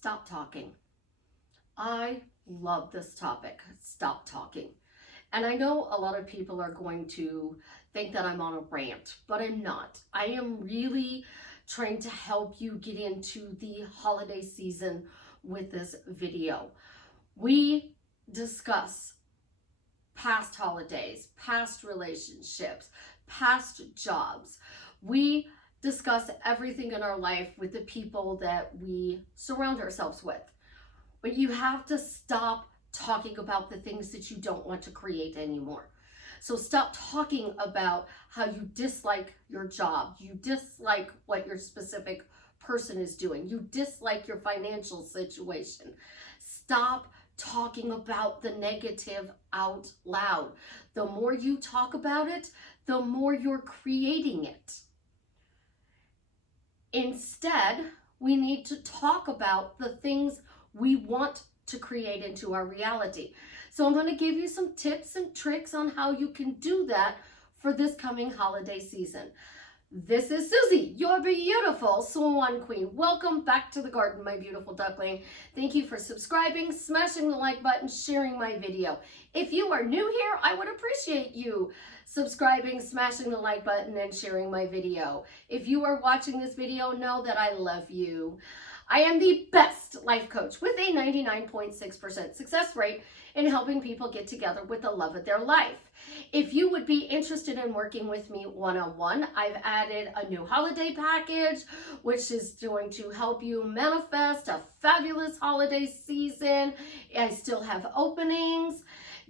Stop talking. I love this topic, stop talking. And I know a lot of people are going to think that I'm on a rant, but I'm not. I am really trying to help you get into the holiday season with this video. We discuss past holidays, past relationships, past jobs. We discuss everything in our life with the people that we surround ourselves with. But you have to stop talking about the things that you don't want to create anymore. So stop talking about how you dislike your job, you dislike what your specific person is doing, you dislike your financial situation. Stop talking about the negative out loud. The more you talk about it, the more you're creating it. Instead, we need to talk about the things we want to create into our reality. So I'm going to give you some tips and tricks on how you can do that for this coming holiday season. This is Susie, your beautiful Swan Queen. Welcome back to the garden, my beautiful duckling. Thank you for subscribing, smashing the like button, sharing my video. If you are new here, I would appreciate you subscribing, smashing the like button, and sharing my video. If you are watching this video, know that I love you. I am the best life coach with a 99.6% success rate in helping people get together with the love of their life. If you would be interested in working with me one-on-one, I've added a new holiday package, which is going to help you manifest a fabulous holiday season. I still have openings.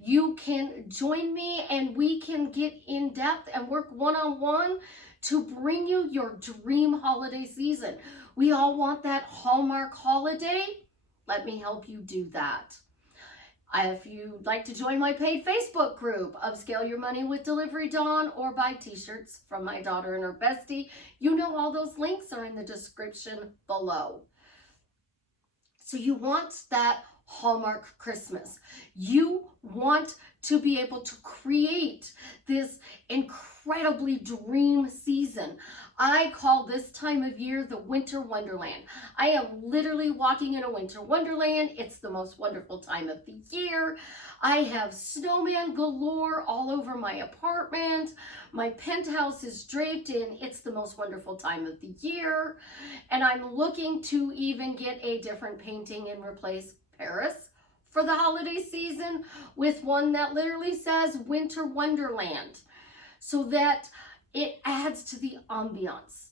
You can join me and we can get in depth and work one-on-one to bring you your dream holiday season. We all want that Hallmark holiday. Let me help you do that. If you'd like to join my paid Facebook group, Upscale Your Money with Delivery Dawn, or buy t-shirts from my daughter and her bestie, you know all those links are in the description below. So you want that Hallmark Christmas. You want to be able to create this incredibly dream season. I call this time of year the winter wonderland. I am literally walking in a winter wonderland. It's the most wonderful time of the year. I have snowman galore all over my apartment. My penthouse is draped in It's the most wonderful time of the year. And I'm looking to even get a different painting and replace Paris for the holiday season with one that literally says Winter Wonderland, so that it adds to the ambiance.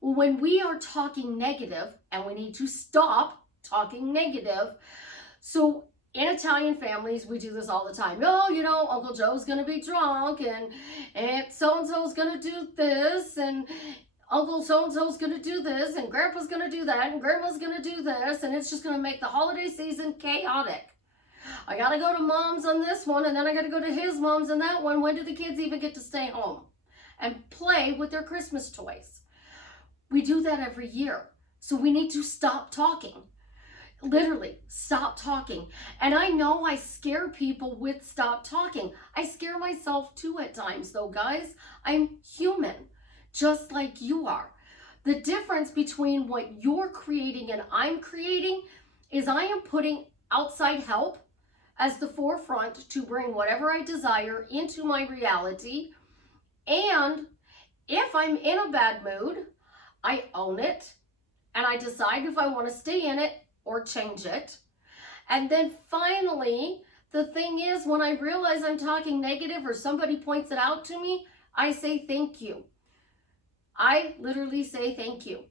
When we are talking negative, and we need to stop talking negative. So in Italian families, we do this all the time. Oh, you know, Uncle Joe's gonna be drunk, and Aunt so-and-so's gonna do this, and Uncle so-and-so's gonna do this, and Grandpa's gonna do that, and Grandma's gonna do this, and it's just gonna make the holiday season chaotic. I gotta go to mom's on this one, and then I gotta go to his mom's on that one. When do the kids even get to stay home and play with their Christmas toys? We do that every year. So we need to stop talking. Literally, stop talking. And I know I scare people with stop talking. I scare myself too at times, though, guys. I'm human, just like you are. The difference between what you're creating and I'm creating is I am putting outside help as the forefront to bring whatever I desire into my reality. And if I'm in a bad mood, I own it and I decide if I want to stay in it or change it. And then finally, the thing is, when I realize I'm talking negative or somebody points it out to me, I say thank you. I literally say thank you.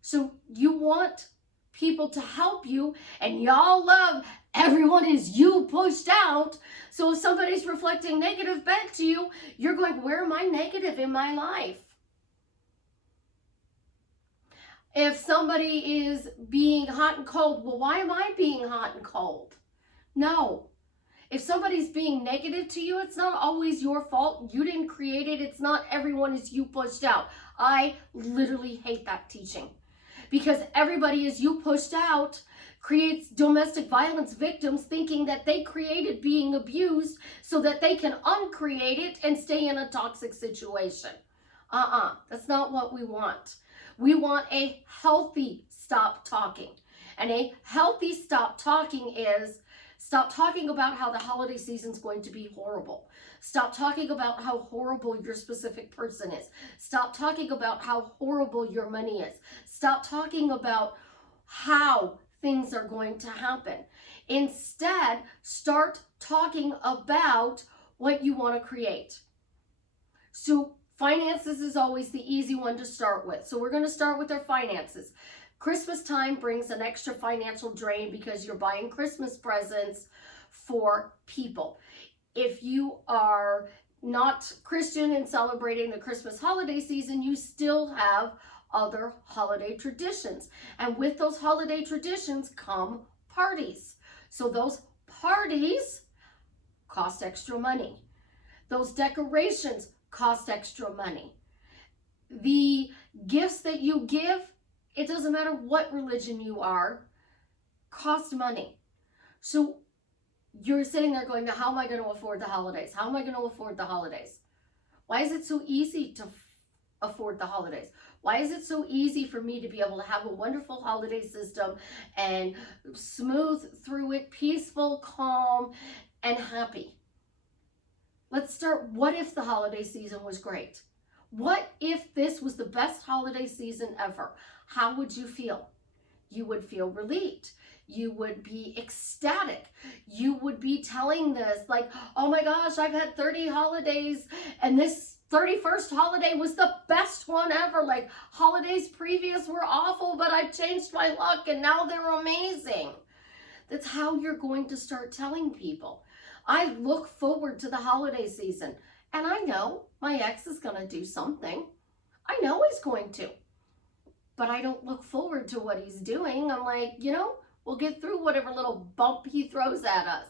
So you want people to help you, and y'all love everyone is you pushed out. So if somebody's reflecting negative back to you, you're going, where am I negative in my life? If somebody is being hot and cold, well, why am I being hot and cold? No. If somebody's being negative to you, it's not always your fault. You didn't create it. It's not everyone is you pushed out. I literally hate that teaching, because everybody is you pushed out creates domestic violence victims thinking that they created being abused so that they can uncreate it and stay in a toxic situation. That's not what we want. We want a healthy stop talking. And a healthy stop talking is stop talking about how the holiday season's going to be horrible. Stop talking about how horrible your specific person is. Stop talking about how horrible your money is. Stop talking about how things are going to happen. Instead, start talking about what you want to create. So finances is always the easy one to start with. So we're going to start with our finances. Christmas time brings an extra financial drain because you're buying Christmas presents for people. If you are not Christian and celebrating the Christmas holiday season, you still have other holiday traditions. And with those holiday traditions come parties. So those parties cost extra money. Those decorations cost extra money. The gifts that you give, it doesn't matter what religion you are, cost money. So you're sitting there going, now how am I going to afford the holidays? How am I going to afford the holidays? Why is it so easy to afford the holidays? Why is it so easy for me to be able to have a wonderful holiday system and smooth through it, peaceful, calm, and happy? Let's start, what if the holiday season was great? What if this was the best holiday season ever? How would you feel? You would feel relieved. You would be ecstatic. You would be telling this like, oh my gosh, I've had 30 holidays and this 31st holiday was the best one ever. Like, holidays previous were awful, but I changed my luck and now they're amazing. That's how you're going to start telling people. I look forward to the holiday season, and I know my ex is going to do something. I know he's going to, but I don't look forward to what he's doing. I'm like, we'll get through whatever little bump he throws at us,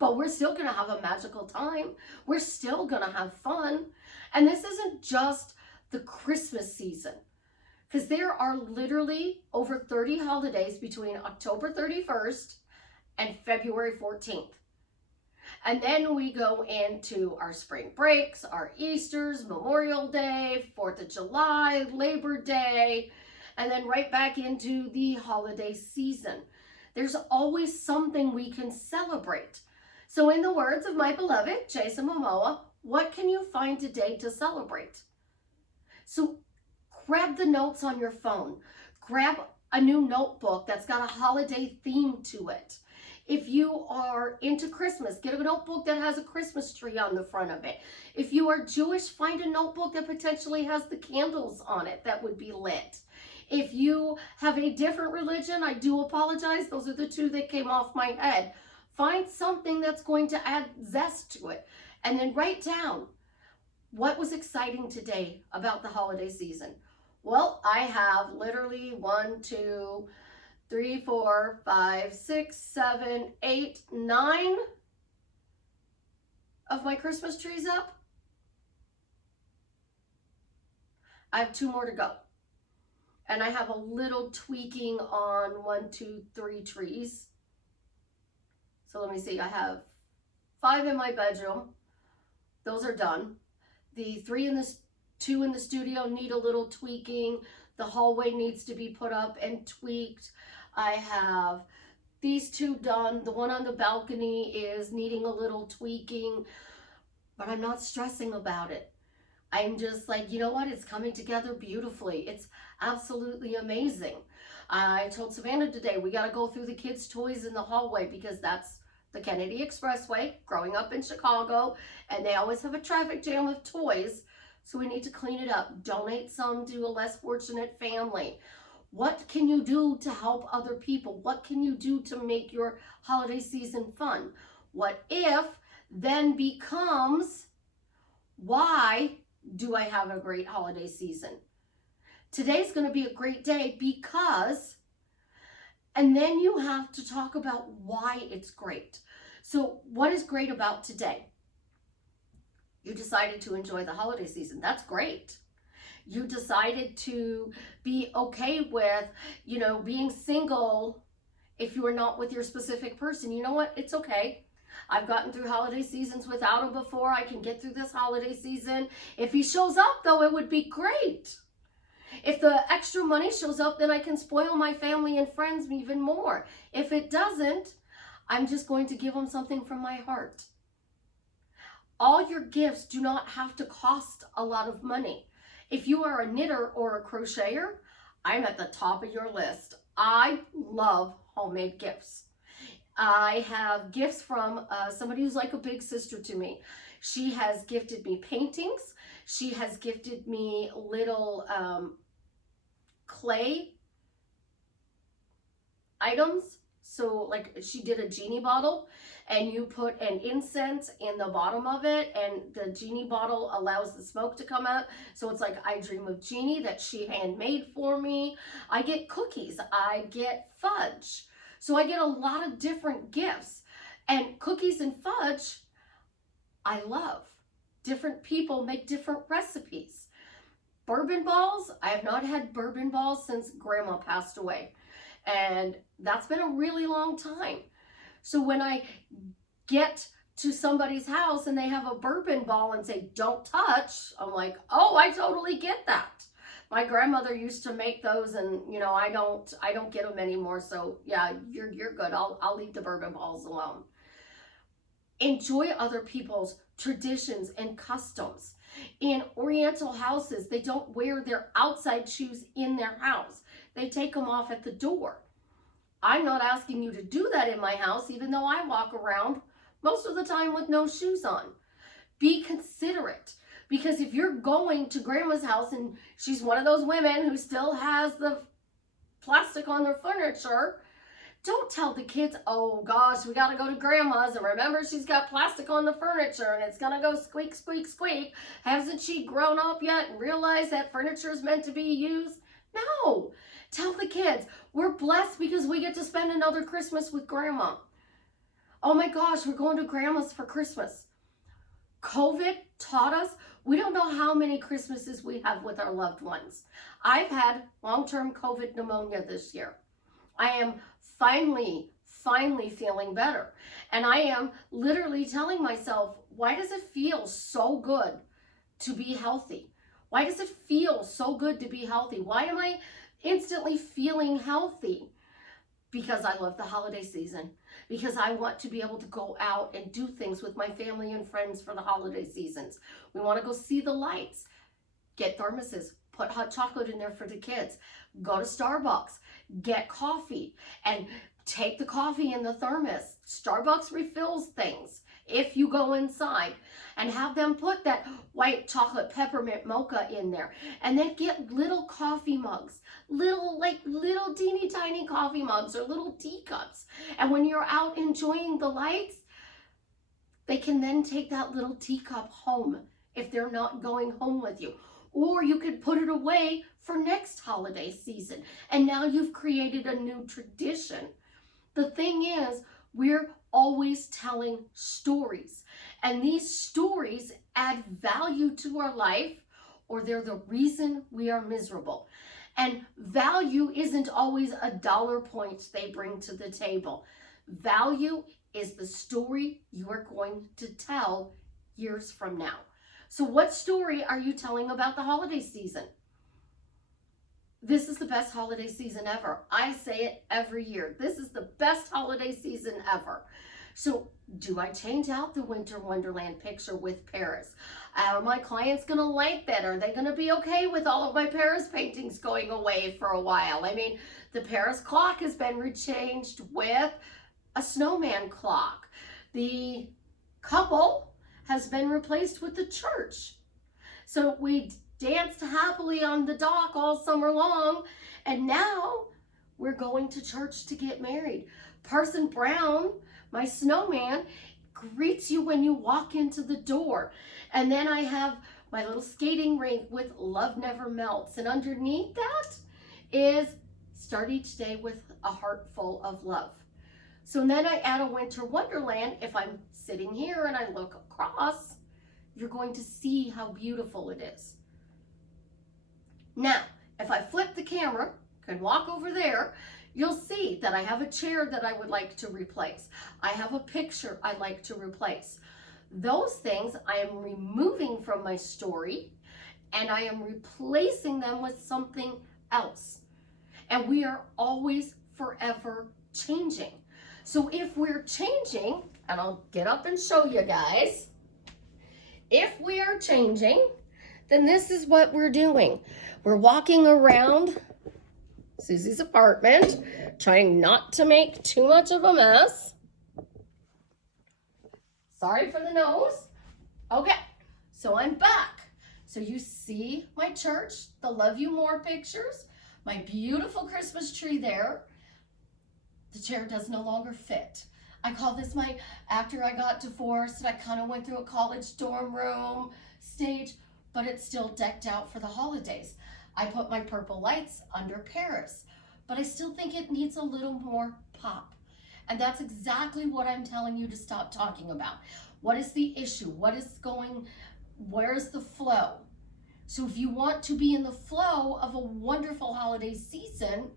but we're still going to have a magical time. We're still going to have fun. And this isn't just the Christmas season, because there are literally over 30 holidays between October 31st and February 14th. And then we go into our spring breaks, our Easters, Memorial Day, 4th of July, Labor Day, and then right back into the holiday season. There's always something we can celebrate. So in the words of my beloved Jason Momoa, what can you find today to celebrate? So grab the notes on your phone. Grab a new notebook that's got a holiday theme to it. If you are into Christmas, get a notebook that has a Christmas tree on the front of it. If you are Jewish, find a notebook that potentially has the candles on it that would be lit. If you have a different religion, I do apologize. Those are the two that came off my head. Find something that's going to add zest to it. And then write down what was exciting today about the holiday season. Well, I have literally 1, 2, 3, 4, 5, 6, 7, 8, 9 of my Christmas trees up. I have 2 more to go. And I have a little tweaking on 1, 2, 3 trees. So let me see, I have 5 in my bedroom. Those are done. The 2 in the studio need a little tweaking. The hallway needs to be put up and tweaked. I have these 2 done. The one on the balcony is needing a little tweaking, but I'm not stressing about it. I'm just like, you know what? It's coming together beautifully. It's absolutely amazing. I told Savannah today, we got to go through the kids' toys in the hallway because that's the Kennedy Expressway, growing up in Chicago, and they always have a traffic jam of toys. So we need to clean it up. Donate some to a less fortunate family. What can you do to help other people? What can you do to make your holiday season fun? What if then becomes, why do I have a great holiday season? Today's going to be a great day because, and then you have to talk about why it's great. So what is great about today? You decided to enjoy the holiday season. That's great. You decided to be okay with, being single if you are not with your specific person. You know what? It's okay. I've gotten through holiday seasons without him before. I can get through this holiday season. If he shows up, though, it would be great. If the extra money shows up, then I can spoil my family and friends even more. If it doesn't, I'm just going to give them something from my heart. All your gifts do not have to cost a lot of money. If you are a knitter or a crocheter, I'm at the top of your list. I love homemade gifts. I have gifts from somebody who's like a big sister to me. She has gifted me paintings. She has gifted me little clay items. So like she did a genie bottle, and you put an incense in the bottom of it, and the genie bottle allows the smoke to come out. So it's like I Dream of Genie that she handmade for me. I get cookies. I get fudge. So I get a lot of different gifts. And cookies and fudge, I love. Different people make different recipes. Bourbon balls, I have not had bourbon balls since Grandma passed away. And that's been a really long time. So when I get to somebody's house and they have a bourbon ball and say, don't touch, I'm like, oh, I totally get that. My grandmother used to make those, and you know, I don't get them anymore. So yeah, you're good. I'll leave the bourbon balls alone. Enjoy other people's traditions and customs. In Oriental houses, they don't wear their outside shoes in their house. They take them off at the door. I'm not asking you to do that in my house, even though I walk around most of the time with no shoes on. Be considerate, because if you're going to Grandma's house and she's one of those women who still has the plastic on their furniture, don't tell the kids, oh gosh, we got to go to Grandma's, and remember she's got plastic on the furniture and it's going to go squeak, squeak, squeak. Hasn't she grown up yet and realized that furniture is meant to be used? No. Tell the kids, we're blessed because we get to spend another Christmas with Grandma. Oh my gosh, we're going to Grandma's for Christmas. COVID taught us we don't know how many Christmases we have with our loved ones. I've had long-term COVID pneumonia this year. I am finally feeling better. And I am literally telling myself, why does it feel so good to be healthy? Why does it feel so good to be healthy? Why am I instantly feeling healthy? Because I love the holiday season. Because I want to be able to go out and do things with my family and friends for the holiday seasons. We want to go see the lights. Get thermoses. Put hot chocolate in there for the kids. Go to Starbucks. Get coffee. And take the coffee in the thermos. Starbucks refills things if you go inside, and have them put that white chocolate peppermint mocha in there. And then get little coffee mugs, little teeny tiny coffee mugs or little teacups. And when you're out enjoying the lights, they can then take that little teacup home if they're not going home with you. Or you could put it away for next holiday season. And now you've created a new tradition. The thing is, we're always telling stories. And these stories add value to our life, or they're the reason we are miserable. And value isn't always a dollar point they bring to the table. Value is the story you are going to tell years from now. So what story are you telling about the holiday season? This is the best holiday season ever. I say it every year. This is the best holiday season ever. So do I change out the Winter Wonderland picture with Paris? Are my clients going to like that? Are they going to be okay with all of my Paris paintings going away for a while? I mean, the Paris clock has been rechanged with a snowman clock. The couple has been replaced with the church. So we danced happily on the dock all summer long, and now we're going to church to get married. Parson Brown, my snowman, greets you when you walk into the door. And then I have my little skating rink with Love Never Melts. And underneath that is start each day with a heart full of love. So then I add a Winter Wonderland. If I'm sitting here and I look across, you're going to see how beautiful it is. Now, if I flip the camera and walk over there, you'll see that I have a chair that I would like to replace. I have a picture I'd like to replace. Those things I am removing from my story, and I am replacing them with something else. And we are always forever changing. So if we're changing, and I'll get up and show you guys, if we are changing, then this is what we're doing. We're walking around Susie's apartment, trying not to make too much of a mess. Sorry for the nose. Okay, so I'm back. So you see my church, the Love You More pictures, my beautiful Christmas tree there. The chair does no longer fit. I call this my, after I got divorced, I kind of went through a college dorm room stage, but it's still decked out for the holidays. I put my purple lights under Paris, but I still think it needs a little more pop. And that's exactly what I'm telling you to stop talking about. What is the issue? What is going, where's the flow? So if you want to be in the flow of a wonderful holiday season,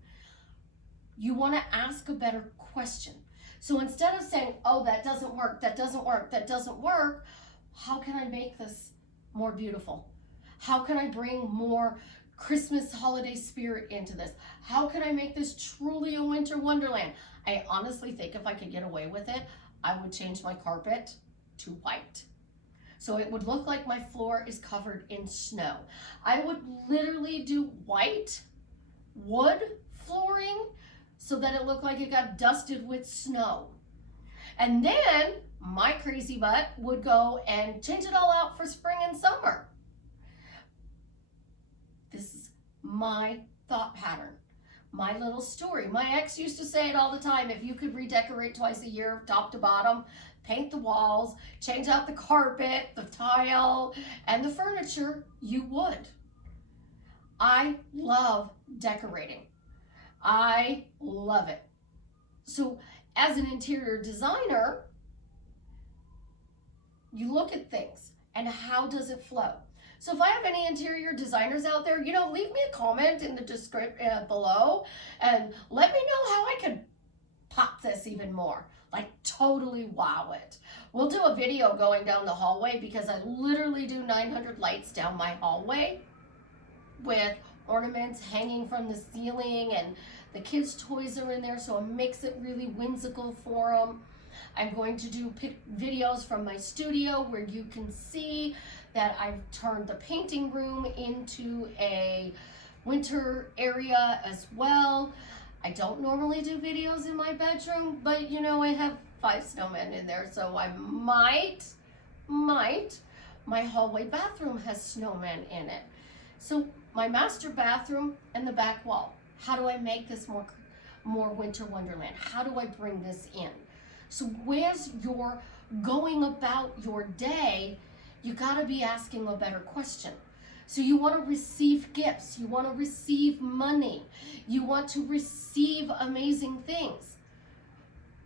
you want to ask a better question. So instead of saying, oh, that doesn't work, that doesn't work, that doesn't work, how can I make this more beautiful? How can I bring more Christmas holiday spirit into this? How can I make this truly a winter wonderland? I honestly think if I could get away with it, I would change my carpet to white. So it would look like my floor is covered in snow. I would literally do white wood flooring so that it looked like it got dusted with snow. And then my crazy butt would go and change it all out for spring and summer. This is my thought pattern, my little story. My ex used to say it all the time, if you could redecorate twice a year, top to bottom, paint the walls, change out the carpet, the tile, and the furniture, you would. I love decorating. I love it. So as an interior designer, you look at things and how does it flow? So if I have any interior designers out there, leave me a comment in the description below and let me know how I can pop this even more. Like totally wow it. We'll do a video going down the hallway because I literally do 900 lights down my hallway with ornaments hanging from the ceiling, and the kids' toys are in there, so it makes it really whimsical for them. I'm going to do videos from my studio where you can see that I've turned the painting room into a winter area as well. I don't normally do videos in my bedroom, but I have 5 snowmen in there, so I might. My hallway bathroom has snowmen in it. So my master bathroom and the back wall, how do I make this more winter wonderland? How do I bring this in? So where's your going about your day, you gotta be asking a better question. So you want to receive gifts, you want to receive money, you want to receive amazing things.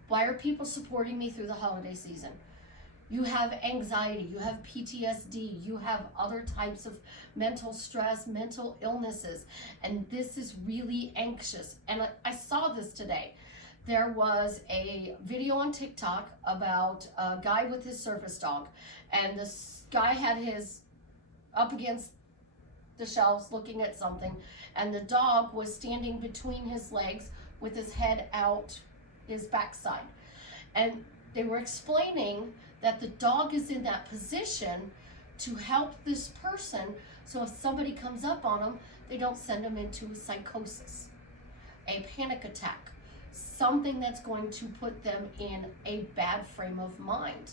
Why are people supporting me through the holiday season? You have anxiety, you have PTSD, you have other types of mental stress, mental illnesses, and this is really anxious. And I saw this today. There was a video on TikTok about a guy with his service dog, and this guy had his up against the shelves looking at something, and the dog was standing between his legs with his head out his backside. And they were explaining that the dog is in that position to help this person, so if somebody comes up on them, they don't send them into a psychosis, a panic attack, something that's going to put them in a bad frame of mind.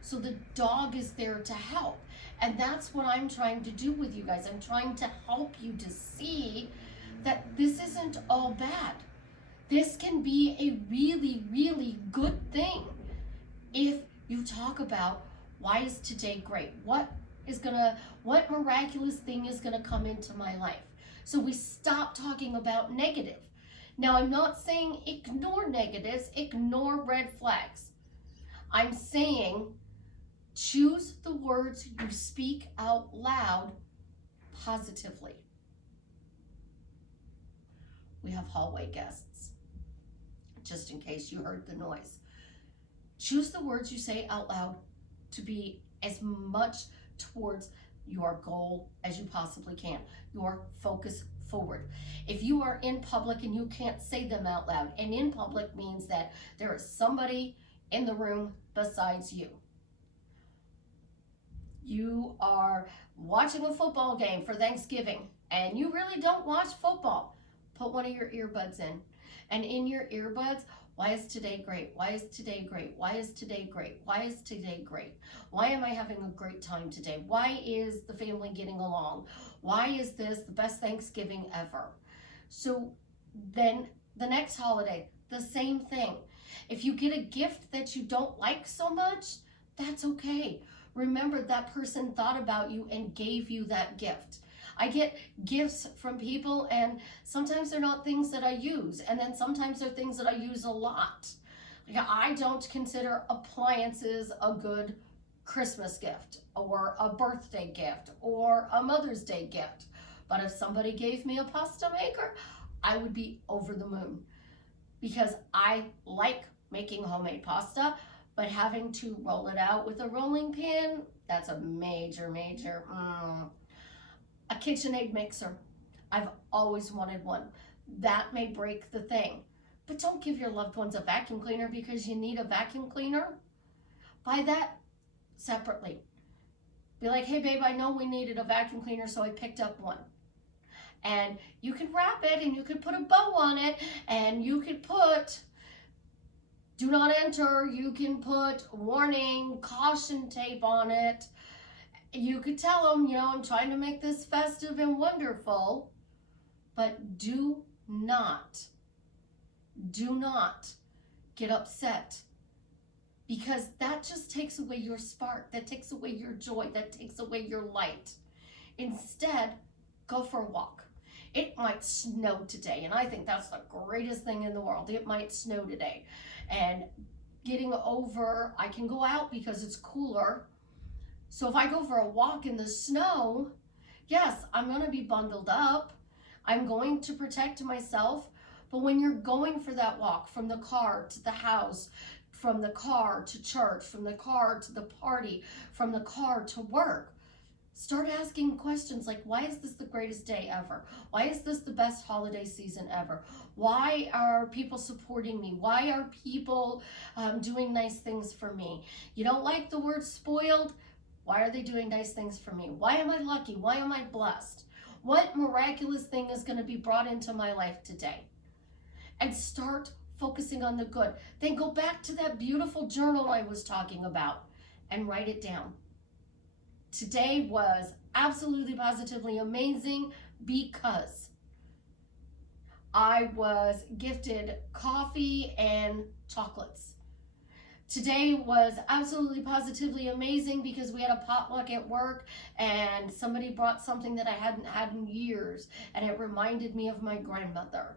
So the dog is there to help. And that's what I'm trying to do with you guys. I'm trying to help you to see that this isn't all bad. This can be a really, really good thing if you talk about, why is today great? What miraculous thing is gonna come into my life? So we stop talking about negative. Now, I'm not saying ignore negatives, ignore red flags. I'm saying choose the words you speak out loud positively. We have hallway guests, just in case you heard the noise. Choose the words you say out loud to be as much towards your goal as you possibly can, your focus forward. If you are in public and you can't say them out loud, and in public means that there is somebody in the room besides you. You are watching a football game for Thanksgiving and you really don't watch football. Put one of your earbuds in. And in your earbuds, why is today great? Why is today great? Why is today great? Why is today great? Why am I having a great time today? Why is the family getting along? Why is this the best Thanksgiving ever? So then the next holiday, the same thing. If you get a gift that you don't like so much, that's okay. Remember that person thought about you and gave you that gift. I get gifts from people and sometimes they're not things that I use. And then sometimes they're things that I use a lot. Like, I don't consider appliances a good Christmas gift or a birthday gift or a Mother's Day gift. But if somebody gave me a pasta maker, I would be over the moon because I like making homemade pasta, but having to roll it out with a rolling pin, that's a major. A KitchenAid mixer. I've always wanted one. That may break the thing. But don't give your loved ones a vacuum cleaner because you need a vacuum cleaner. Buy that separately. Be like, hey babe, I know we needed a vacuum cleaner, so I picked up one. And you can wrap it and you could put a bow on it and you could put do not enter, you can put warning, caution tape on it. You could tell them, I'm trying to make this festive and wonderful, but do not get upset because that just takes away your spark, that takes away your joy, that takes away your light. Instead, go for a walk. It might snow today, and I think that's the greatest thing in the world. It might snow today. And I can go out because it's cooler. So if I go for a walk in the snow, yes, I'm going to be bundled up. I'm going to protect myself. But when you're going for that walk from the car to the house, from the car to church, from the car to the party, from the car to work, start asking questions like, why is this the greatest day ever? Why is this the best holiday season ever? Why are people supporting me? Why are people doing nice things for me? You don't like the word spoiled? Why are they doing nice things for me? Why am I lucky? Why am I blessed? What miraculous thing is going to be brought into my life today? And start focusing on the good. Then go back to that beautiful journal I was talking about and write it down. Today was absolutely positively amazing because I was gifted coffee and chocolates. Today was absolutely positively amazing because we had a potluck at work and somebody brought something that I hadn't had in years and it reminded me of my grandmother.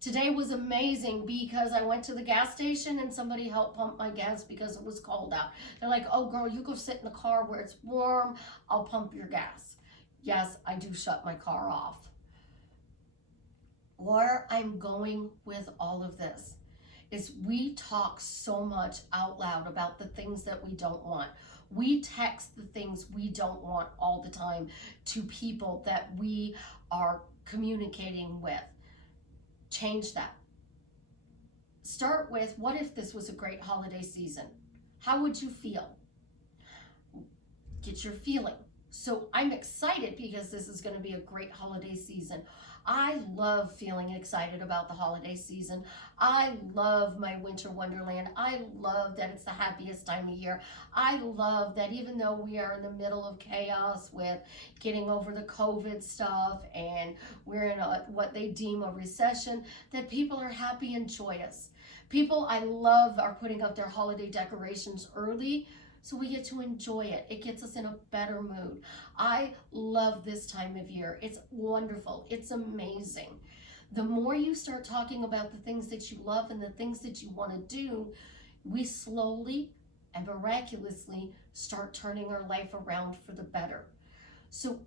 Today was amazing because I went to the gas station and somebody helped pump my gas because it was cold out. They're like, oh girl, you go sit in the car where it's warm, I'll pump your gas. Yes, I do shut my car off. Where I'm going with all of this is we talk so much out loud about the things that we don't want. We text the things we don't want all the time to people that we are communicating with. Change that. Start with, what if this was a great holiday season? How would you feel? Get your feeling. So I'm excited because this is going to be a great holiday season. I love feeling excited about the holiday season. I love my winter wonderland. I love that it's the happiest time of year. I love that even though we are in the middle of chaos with getting over the COVID stuff and we're in what they deem a recession, that people are happy and joyous. People I love are putting up their holiday decorations early, so we get to enjoy it. It gets us in a better mood. I love this time of year. It's wonderful. It's amazing. The more you start talking about the things that you love and the things that you want to do, we slowly and miraculously start turning our life around for the better. So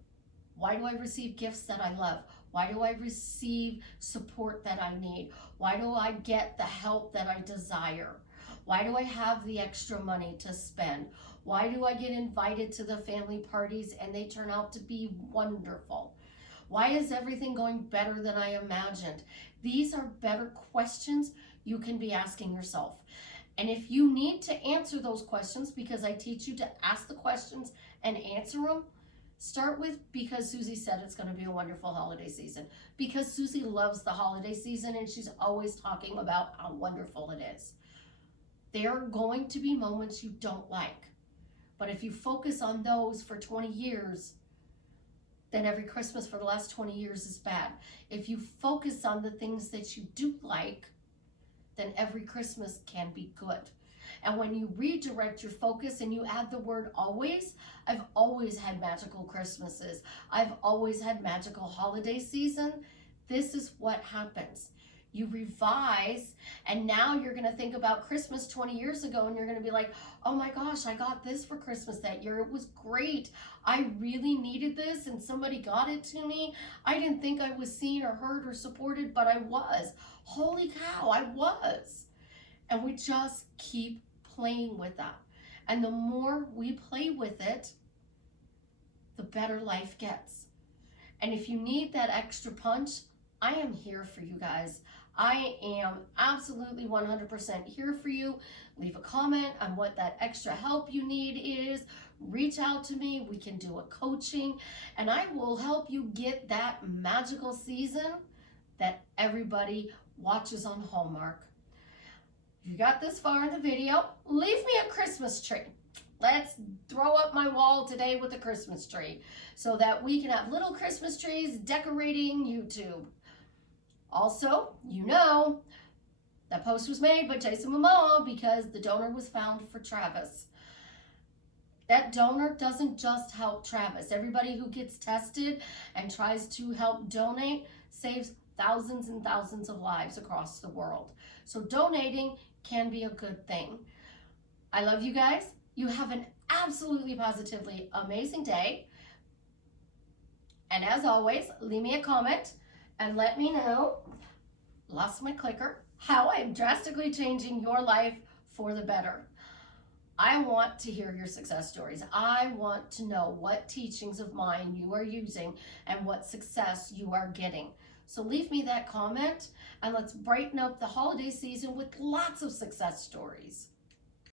why do I receive gifts that I love? Why do I receive support that I need? Why do I get the help that I desire? Why do I have the extra money to spend? Why do I get invited to the family parties and they turn out to be wonderful? Why is everything going better than I imagined? These are better questions you can be asking yourself. And if you need to answer those questions, because I teach you to ask the questions and answer them, start with because Susie said it's going to be a wonderful holiday season. Because Susie loves the holiday season and she's always talking about how wonderful it is. There are going to be moments you don't like. But if you focus on those for 20 years, then every Christmas for the last 20 years is bad. If you focus on the things that you do like, then every Christmas can be good. And when you redirect your focus and you add the word always, I've always had magical Christmases. I've always had magical holiday season. This is what happens. You revise, and now you're going to think about Christmas 20 years ago, and you're going to be like, oh my gosh, I got this for Christmas that year. It was great. I really needed this, and somebody got it to me. I didn't think I was seen or heard or supported, but I was. Holy cow, I was. And we just keep playing with that. And the more we play with it, the better life gets. And if you need that extra punch, I am here for you guys. I am absolutely 100% here for you. Leave a comment on what that extra help you need is. Reach out to me. We can do a coaching, and I will help you get that magical season that everybody watches on Hallmark. If you got this far in the video, leave me a Christmas tree. Let's throw up my wall today with a Christmas tree so that we can have little Christmas trees decorating YouTube. Also, you know, that post was made by Jason Momoa because the donor was found for Travis. That donor doesn't just help Travis. Everybody who gets tested and tries to help donate saves thousands and thousands of lives across the world. So donating can be a good thing. I love you guys. You have an absolutely positively amazing day. And as always, leave me a comment and let me know, lost my clicker, how I'm drastically changing your life for the better. I want to hear your success stories. I want to know what teachings of mine you are using and what success you are getting. So leave me that comment and let's brighten up the holiday season with lots of success stories.